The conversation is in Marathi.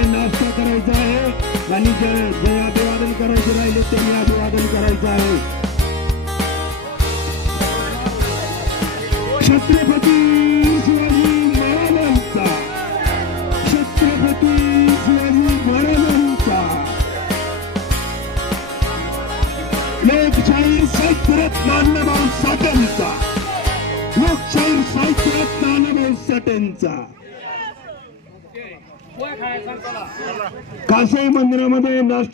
जे नाश्ता करायचा आहे आणि जे अभिवादन करायचे राहिले त्यांनी अभिवादन करायचं आहे। छत्रपती शिवाजी महाराजांचा, छत्रपती शिवाजी महाराजांचा, लोकशाही साहित्यरत्न अण्णाभाऊ साठेंचा, लोकशाही साहित्यरत्न अण्णाभाऊ साठेंचा। कासाई मंदिरामध्ये नाश्ता